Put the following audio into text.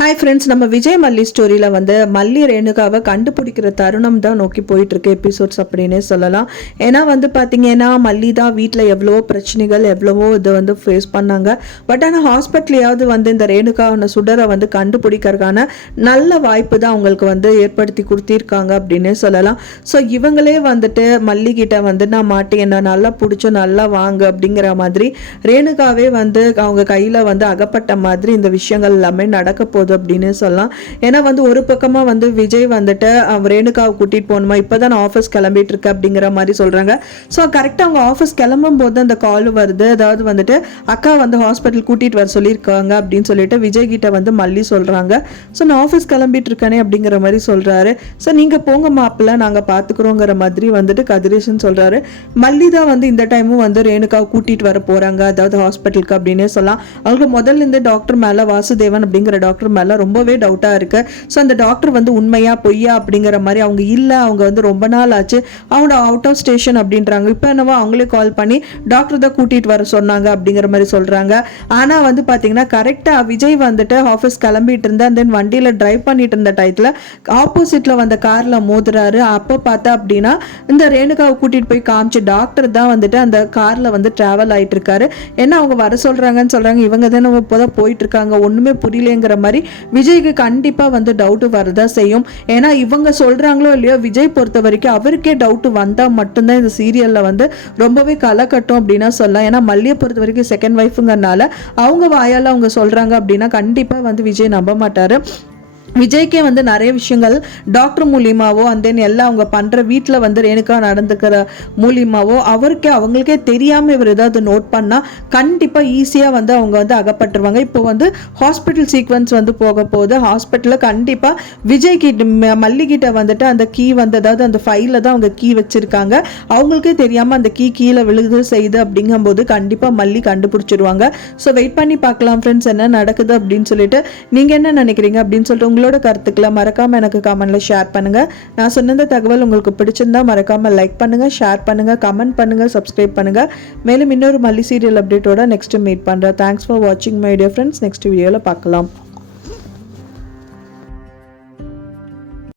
Hi friends, நம்ம விஜய் மல்லி ஸ்டோரியில் வந்து மல்லி ரேணுகாவை கண்டுபிடிக்கிற தருணம் தான் நோக்கி போயிட்டுருக்கு எபிசோட்ஸ் அப்படின்னே சொல்லலாம். ஏன்னா வந்து பார்த்தீங்கன்னா மல்லி தான் வீட்டில் எவ்வளவோ பிரச்சனைகள் எவ்வளவோ இது வந்து ஃபேஸ் பண்ணாங்க. பட் ஆனால் ஹாஸ்பிட்டலையாவது வந்து இந்த ரேணுகாவை சுடரை வந்து கண்டுபிடிக்கிறதுக்கான நல்ல வாய்ப்பு தான் அவங்களுக்கு வந்து ஏற்படுத்தி கொடுத்திருக்காங்க அப்படின்னே சொல்லலாம். ஸோ இவங்களே வந்துட்டு மல்லிகிட்ட வந்து நான் மாட்டேன், என்ன நல்லா பிடிச்சோ நல்லா வாங்க அப்படிங்கிற மாதிரி ரேணுகாவே வந்து அவங்க கையில் வந்து அகப்பட்ட மாதிரி இந்த விஷயங்கள் எல்லாமே நடக்க போகுது அப்படின்னு சொல்லலாம். ஏன்னா வந்து ஒரு பக்கமா வந்து விஜய் வந்துட்டு ரேணுகாவை கூட்டிட்டு போகணுமா, இப்பதான் நான் ஆஃபீஸ் கிளம்பிட்டு இருக்கேன் அப்படிங்கிற மாதிரி சொல்றாங்க. ஸோ கரெக்டாக அவங்க ஆஃபீஸ் கிளம்பும் போது அந்த கால் வருது. அதாவது வந்துட்டு அக்கா வந்து ஹாஸ்பிட்டல் கூட்டிட்டு வர சொல்லியிருக்காங்க அப்படின்னு சொல்லிட்டு விஜய் கிட்ட வந்து மல்லி சொல்றாங்க. ஸோ நான் ஆஃபீஸ் கிளம்பிட்டு இருக்கேனே அப்படிங்கிற மாதிரி சொல்றாரு. ஸோ நீங்க போங்க மாப்பிள்ள, நாங்க பாத்துக்கிறோங்கிற மாதிரி வந்துட்டு கதிரேசன் சொல்றாரு. மல்லி தான் வந்து இந்த டைமும் வந்து ரேணுகாவை கூட்டிட்டு வர போறாங்க, அதாவது ஹாஸ்பிட்டலுக்கு அப்படின்னே சொல்லலாம். அவங்களுக்கு முதல்ல இந்த டாக்டர் மேல வாசுதேவன் அப்படிங்கிற டாக்டர் மேல ரொம்பவே டவுட்டா இருக்கு. ஸோ அந்த டாக்டர் வந்து உண்மையா பொய்யா அப்படிங்கிற மாதிரி அவங்க இல்லை, அவங்க வந்து ரொம்ப நாள் ஆச்சு, அவங்க அவுட் ஆஃப் ஸ்டேஷன் அப்படின்றாங்க. இப்போ என்னவோ அவங்களே கால் பண்ணி டாக்டர் தான் கூட்டிட்டு வர சொன்னாங்க அப்படிங்கிற மாதிரி சொல்றாங்க. ஆனா வந்து பாத்தீங்கன்னா கரெக்டா விஜய் வந்துட்டு ஆஃபீஸ் கிளம்பிட்டு இருந்தா, தென் வண்டியில டிரைவ் பண்ணிட்டு இருந்த டயத்துல ஆப்போசிட்ல வந்த கார்ல மோதுறாரு. அப்போ பார்த்தா அப்படின்னா இந்த ரேணுகாவை கூட்டிட்டு போய் காமிச்சு டாக்டர் தான் வந்துட்டு அந்த கார்ல வந்து டிராவல் ஆயிட்டு இருக்காரு. ஏன்னா அவங்க வர சொல்றாங்கன்னு சொல்றாங்க, இவங்க தானே இப்போதான் போயிட்டு இருக்காங்க, ஒண்ணுமே புரியலங்கிற மாதிரி விஜய்க்கு கண்டிப்பா வந்து டவுட் வரதா செய்யும். ஏன்னா இவங்க சொல்றாங்களோ இல்லையோ, விஜய் பொறுத்த வரைக்கும் அவருக்கே டவுட் வந்தா மட்டும்தான் இந்த சீரியல்ல வந்து ரொம்பவே களை கட்டும் அப்படின்னா சொல்லலாம். ஏன்னா மல்லியை பொறுத்த வரைக்கும் செகண்ட் ஒய்ஃபுங்கனால அவங்க வாயால அவங்க சொல்றாங்க அப்படின்னா கண்டிப்பா வந்து விஜய் நம்ப மாட்டாரு. விஜய்க்கே வந்து நிறைய விஷயங்கள் டாக்டர் மூலியமாவோ அந்த எல்லாம் அவங்க பண்ற வீட்டில் வந்து ரேணுகா நடந்துக்கிற மூலியமாவோ அவங்களுக்கே தெரியாம இவர் ஏதாவது நோட் பண்ணா கண்டிப்பா ஈஸியா வந்து அவங்க வந்து அகப்பட்டுருவாங்க. இப்போ வந்து ஹாஸ்பிட்டல் சீக்வன்ஸ் வந்து போக போகுது. ஹாஸ்பிட்டலில் கண்டிப்பா விஜய் கிட்ட மல்லிகிட்ட வந்துட்டு அந்த கீ வந்து அதாவது அந்த ஃபைல தான் அவங்க கீ வச்சிருக்காங்க. அவங்களுக்கே தெரியாம அந்த கீ கீழே விழுது செய்யுது அப்படிங்கும் போது கண்டிப்பா மல்லி கண்டுபிடிச்சிருவாங்க. ஸோ வெயிட் பண்ணி பார்க்கலாம் ஃப்ரெண்ட்ஸ், என்ன நடக்குது அப்படின்னு சொல்லிட்டு. நீங்க என்ன நினைக்கிறீங்க அப்படின்னு சொல்லிட்டு உங்களோட கருத்துக்களை மறக்காம எனக்கு கமெண்ட்ல ஷேர் பண்ணுங்க. நான் சொன்ன தகவல் உங்களுக்கு பிடிச்சிருந்தா மறக்காம லைக் பண்ணுங்க, ஷேர் பண்ணுங்க, கமெண்ட் பண்ணுங்க, சப்ஸ்கிரைப் பண்ணுங்க. மேலும் இன்னொரு மல்லி சீரியல் அப்டேட்டோட நெக்ஸ்ட் மீட் பண்றேன். தேங்க்ஸ் ஃபார் வாட்சிங் மை டியர் ஃப்ரெண்ட்ஸ். நெக்ஸ்ட் வீடியோல பார்க்கலாம்.